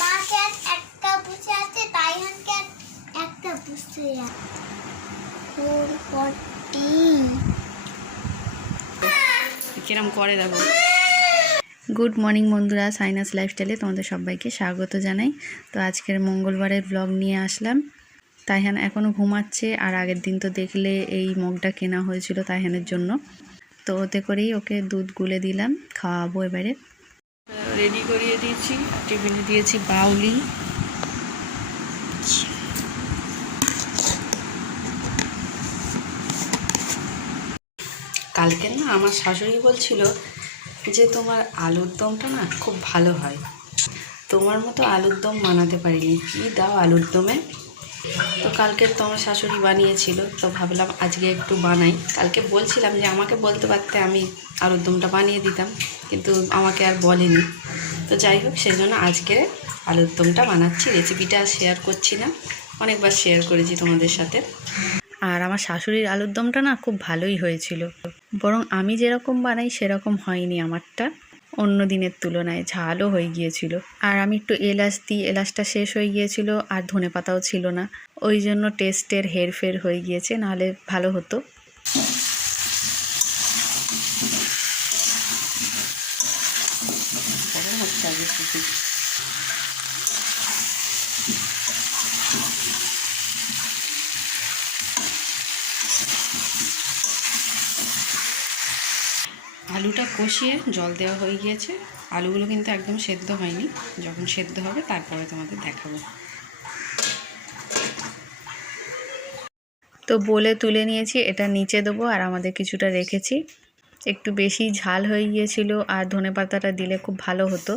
মা ক্যাট একটা বসে আছে ক্যাট একটা বসে আছে কিরম করে দেখো। গুড মর্নিং বন্ধুরা সাইনাস লাইফস্টাইলে তোমাদের সবাইকে স্বাগত জানাই। তো আজকের মঙ্গলবারের ব্লগ নিয়ে আসলাম। তাইহান এখনও ঘুমাচ্ছে, আর আগের দিন তো দেখলে এই মগটা কেনা হয়েছিল তাইহানের জন্য। তো ওতে করেই ওকে দুধ গুলে দিলাম, খাওয়াবো এবারে। রেডি করিয়ে দিয়েছি টেবিলে দিয়েছি বাউলি। কালকে না আমার শাশুড়ি বলছিল যে তোমার আলুর দমটা না খুব ভালো হয়। তোমার মতো আলুর দম বানাতে পারিনি। কী দাও আলুর দমে? তো কালকে তো আমার শাশুড়ি বানিয়েছিল, তো ভাবলাম আজকে একটু বানাই। কালকে বলছিলাম যে আমাকে বলতে পারতে আমি আলুর দমটা বানিয়ে দিতাম। কিন্তু আমাকে আর বলেনি। তো যাই হোক, সেই জন্য আজকে আলুর দমটা বানাচ্ছি রেসিপিটা শেয়ার করছি না। অনেকবার শেয়ার করেছি তোমাদের সাথে। আর আমার শাশুড়ির আলুর দমটা না খুব ভালোই হয়েছিল। বরং আমি যেরকম বানাই, সেরকম হয়নি আমারটা। অন্য দিনের তুলনায় ঝালও হয়ে গিয়েছিল। আর আমি একটু এলাচ দিই, এলাচটা শেষ হয়ে গিয়েছিল, আর ধনে পাতাও ছিল না। ওই জন্য টেস্টের হেরফের হয়ে গিয়েছে, নাহলে ভালো হতো। আলুটা কষিয়ে জল দেওয়া হয়ে গিয়েছে। আলুগুলো কিন্তু একদম সেদ্ধ হয়নি। যখন সেদ্ধ হবে, তারপরে তোমাদের দেখাবো। তো বলে তুলে নিয়েছি, এটা নিচে দেবো আর আমাদের কিছুটা রেখেছি। একটু বেশি ঝাল হয়ে গিয়েছিল আর ধনে পাতাটা দিলে খুব ভালো হতো।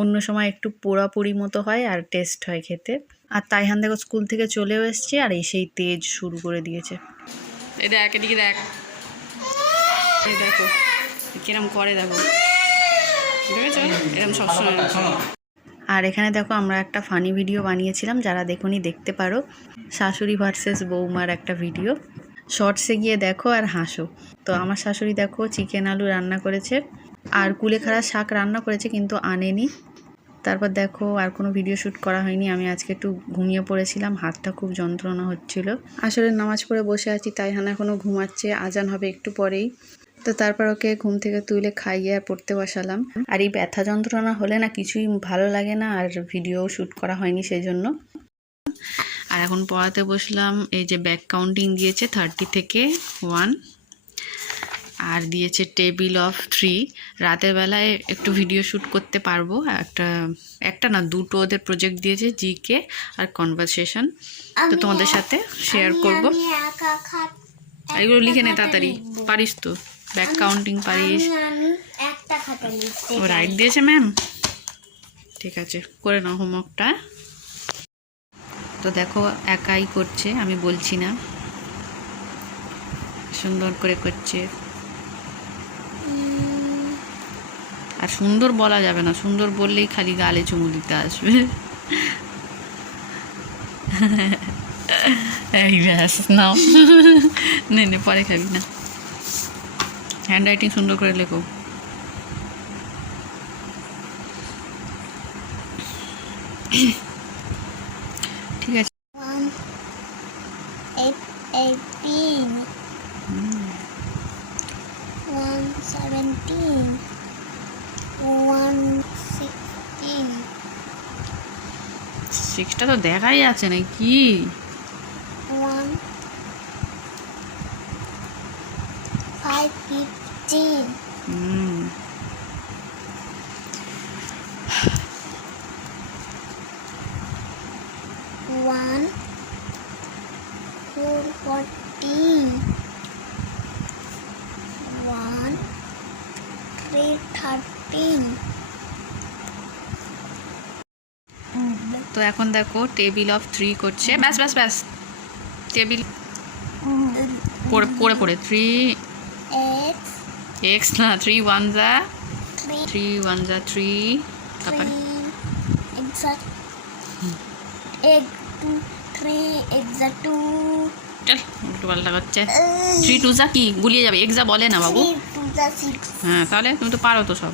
অন্য সময় একটু পোড়াপুরি মতো হয় আর টেস্ট হয় খেতে। আর তাইহান দেখো স্কুল থেকে চলেও এসছে আর এসেই তেজ শুরু করে দিয়েছে। এই দেখ এদিকে দেখ। এই দেখো কিরম করে দেখো। এরকম সবসময়। আর এখানে দেখো আমরা একটা ফানি ভিডিও বানিয়েছিলাম যারা দেখুনি দেখতে পারো। শাশুড়ি ভার্সেস বৌমার একটা ভিডিও শর্টসে গিয়ে দেখো আর হাসো। তো আমার শাশুড়ি দেখো চিকেন আলু রান্না করেছে। আর কুলেখাড়া শাক রান্না করেছে, কিন্তু আনেনি। তারপর দেখো আর কোনো ভিডিও শ্যুট করা হয়নি। আমি আজকে একটু ঘুমিয়ে পড়েছিলাম, হাতটা খুব যন্ত্রণা হচ্ছিল। আসলে নামাজ পড়ে বসে আছি, তাই হানা এখনও ঘুমাচ্ছে, আজান হবে একটু পরেই। তো তারপর ওকে ঘুম থেকে তুলে খাইয়ে আর পড়তে বসালাম। আর এই ব্যথা যন্ত্রণা হলে না কিছুই ভালো লাগে না, আর ভিডিও শ্যুট করা হয়নি সেই জন্য আর এখন পড়াতে বসলাম, এই যে ব্যাক কাউন্টিং দিয়েছে থার্টি থেকে ওয়ান আর দিয়েছে টেবিল অফ থ্রি। রাতের বেলায় একটু ভিডিও শ্যুট করতে পারব। একটা একটা না দুটো ওদের প্রজেক্ট দিয়েছে জিকে আর কনভারসেশন তো তোমাদের সাথে শেয়ার করব। এগুলো লিখে নে তাড়াতাড়ি। পারিস তো। ব্যাক কাউন্টিং পারিস। ও রাইট দিয়েছে ম্যাম ঠিক আছে করে নাও হোমওয়ার্কটা তো দেখো একাই করছে আমি বলছি না। সুন্দর করে করছে। আর সুন্দর বলা যাবে না, সুন্দর বললেই খালি গালে চুমু দিতে আসবে। এই ব্যাস পরে খাবি, না। হ্যান্ড রাইটিং সুন্দর করে লেখো। ঠিক আছে one eight eighteen one seventeen one sixteen সিক্সটা তো দেখাই যাচ্ছে না কি? ওয়ান ফাইভ ফিফটিন হুম। one four fourteen one three thirteen তো এখন দেখো টেবিল অফ থ্রি করছে। ব্যাস ব্যাস ব্যাস। টেবিল পড়ে পড়ে পড়ে। থ্রি এক্স না থ্রি ওয়ান যা। থ্রি ওয়ান যা থ্রি তারপরে চল একটু পাল্টা করছে। থ্রি টু যা কি? গুলিয়ে যাবে। এক্স বলে না বাবু। হ্যাঁ তাহলে তুমি তো পারো তো সব।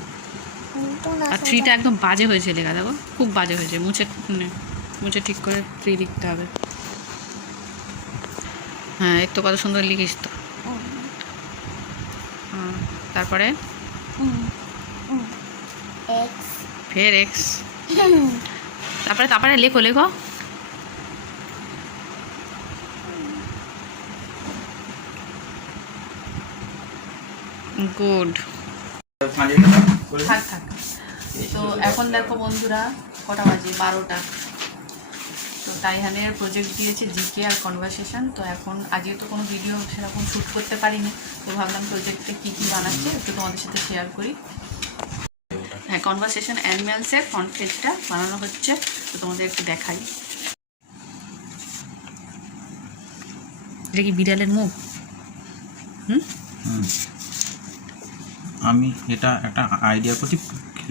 আর থ্রিটা একদম বাজে হয়েছে লেখা দেখো। খুব বাজে হয়েছে। মুছে মানে মুছে ঠিক করে থ্রি লিখতে হবে। হ্যাঁ এই তো কত সুন্দর লিখিস তো। হ্যাঁ, তারপরে? ফের এক্স তারপরে তারপরে লেখো লেখো। গুড। থাক থাক। তো এখন দেখো বন্ধুরা কটা বাজে? বারোটা। তো তাইহানের প্রজেক্ট দিয়েছে জিকে আর কনভারসেশন তো এখন আজকে তো কোনো ভিডিও সেরকম শ্যুট করতে পারিনি। তো ভাবলাম প্রজেক্টে কী কী বানাচ্ছে একটু তোমাদের সাথে শেয়ার করি। হ্যাঁ কনভারসেশন অ্যানিম্যালসের ফ্রন্ট পেজটা বানানো হচ্ছে। তো তোমাদের একটু দেখাই। এটা কি বিড়ালের মুখ? হুম? হুম। আমি এটা একটা আইডিয়া করছি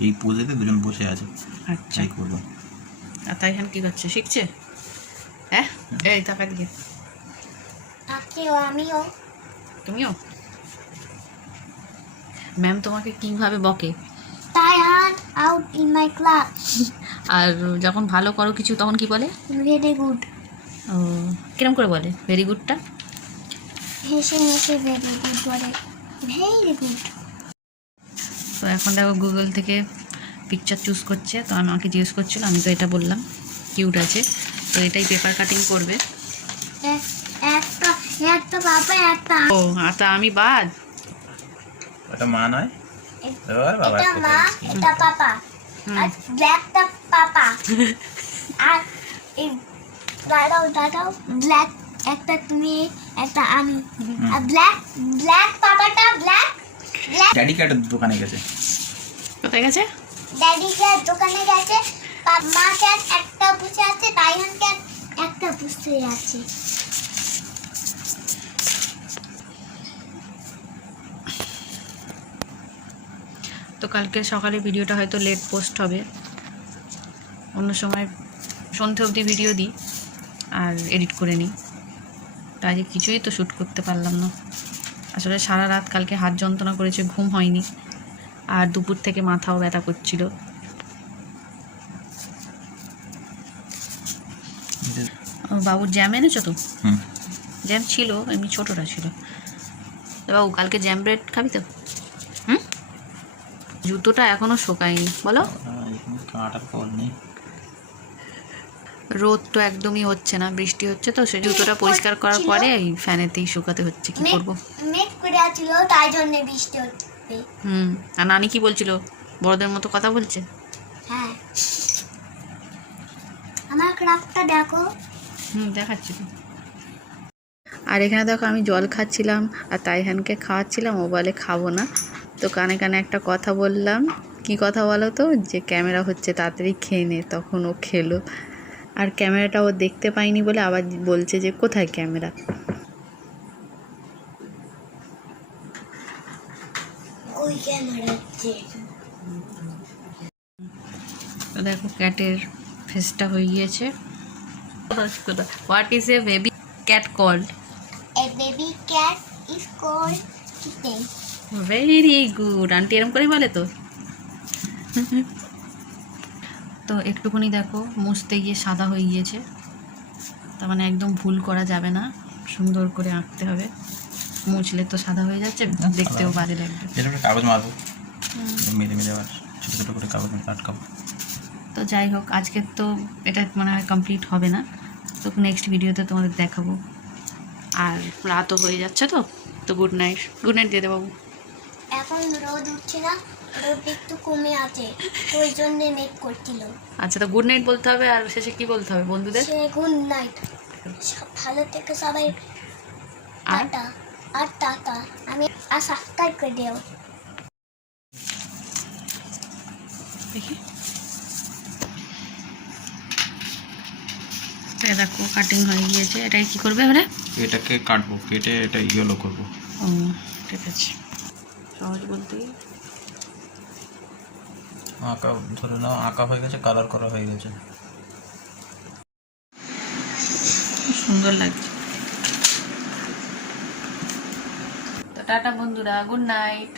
এই পুজোতে দুজন বসে আছে। আচ্ছা। করব। আর তাইহান কি করছে? শিখছে? হ্যাঁ? এই টাকা দিকে। আমিও আমিও। তুমিও? ম্যাম তোমাকে কীভাবে বকে? Taihan out in my class আর যখন ভালো করো কিছু তখন কি বলে? ভেরি গুড ও কিরম করে বলে? ভেরি গুডটা হেসে হেসে ভেরি গুড বলে। ভেরি গুড তো এখন দেখো গুগল থেকে পিকচার চুজ করছে তো আমাকে জিজ্ঞেস করছিল আমি তো এটা বললাম কিউট আছে তো এটাই পেপার কাটিং করবে। ও আমি বাদ? এটা মা নয়? এটা একটা মা পেয়েছে। এটা পাপা। আর ব্ল্যাকটা পাপা। আর এই দাঁড়াও দাঁড়াও ব্ল্যাক একটা তুমি একটা আমি। আর ব্ল্যাক ব্ল্যাক পাপাটা ব্ল্যাক ড্যাডি ক্যাটের দোকানে গেছে। কোথায় গেছে? ড্যাডি ক্যাট দোকানে গেছে মা ক্যাট একটা বসে আছে তাইহান ক্যাট একটা বসে আছে। তো কালকে সকালে ভিডিওটা হয়তো লেট পোস্ট হবে। অন্য সময় সন্ধে অবধি ভিডিও দিই আর এডিট করে নিই। তা আজকে কিছুই তো শ্যুট করতে পারলাম না। আসলে সারা রাত কালকে হাত যন্ত্রণা করেছে ঘুম হয়নি। আর দুপুর থেকে মাথাও ব্যথা করছিল। ও, বাবুর জ্যাম এনেছো তো? জ্যাম ছিল এমনি ছোটোটা ছিল। বাবু কালকে জ্যাম ব্রেড খাবি তো? হুম? জুতোটা এখনও শোকায়নি বলো এখানে কাঁটার ফল নেই রোদ তো একদমই হচ্ছে না বৃষ্টি হচ্ছে তো সে জুতোটা পরিষ্কার করার পরে এই ফ্যানেতেই শুকাতে হচ্ছে কি করব? মেঘ করে আছিল তাই জন্য বৃষ্টি হচ্ছে। হুম আর নানি কি বলছিল? বড়দের মতো কথা বলছে? হ্যাঁ। আমার ক্রাফটটা দেখো। হুম দেখাচ্ছি। আর এখানে দেখো আমি জল খাচ্ছিলাম আর তাইহানকে খাওয়াচ্ছিলাম ও বলে খাব না। তো কানে কানে একটা কথা বললাম কি কথা বলো তো? যে ক্যামেরা হচ্ছে তাড়াতাড়ি খেয়ে নে তখন ও খেলো। আর ক্যামেরাটা ও দেখতে পাইনি বলে আবার বলছে যে কোথায় ক্যামেরা? দেখো ক্যাটের ফেসটা হয়ে গিয়েছে। What is a baby cat called a baby cat is called kitten very good aunty এরম করেই বলে তো? তো একটুখানি দেখো মুছতে গিয়ে সাদা হয়ে গিয়েছে। তার মানে একদম ভুল করা যাবে না সুন্দর করে আঁকতে হবে। মুছলে তো সাদা হয়ে যাচ্ছে দেখতেও বাজে লাগবে। কাগজ মারবো। মেরে মেরে আবার ছোটো ছোটো করে কাগজ আটকাবো। তো যাই হোক আজকে তো এটা মনে কমপ্লিট হবে না। তো নেক্সট ভিডিওতে তোমাদের দেখাবো। আর রাতও হয়ে যাচ্ছে তো তো গুড নাইট গুড নাইট দিয়ে দেবো এখন রোদ উঠছে না রোদ একটু কমে আছে ওই জন্য মেঘ করছিল। আচ্ছা তো গুড নাইট বলতে হবে আর শেষে কি বলতে হবে বন্ধুদের? সে গুড নাইট ভালো থেকে সবাই। আর? টাটা। আর টাটা। আমি আর সাবস্ক্রাইব করে দিও। দেখি। এটা দেখো কাটিং হয়ে গিয়েছে। এটাই কি করবে এবারে? এটাকে কাটবো কেটে এটা ইয়েলো করব। ও ঠিক আছে সহজ বলতে আঁকা, ধরে নাও, আঁকা হয়ে গেছে কালার করা হয়ে গেছে। সুন্দর লাগছে। তো টাটা বন্ধুরা গুড নাইট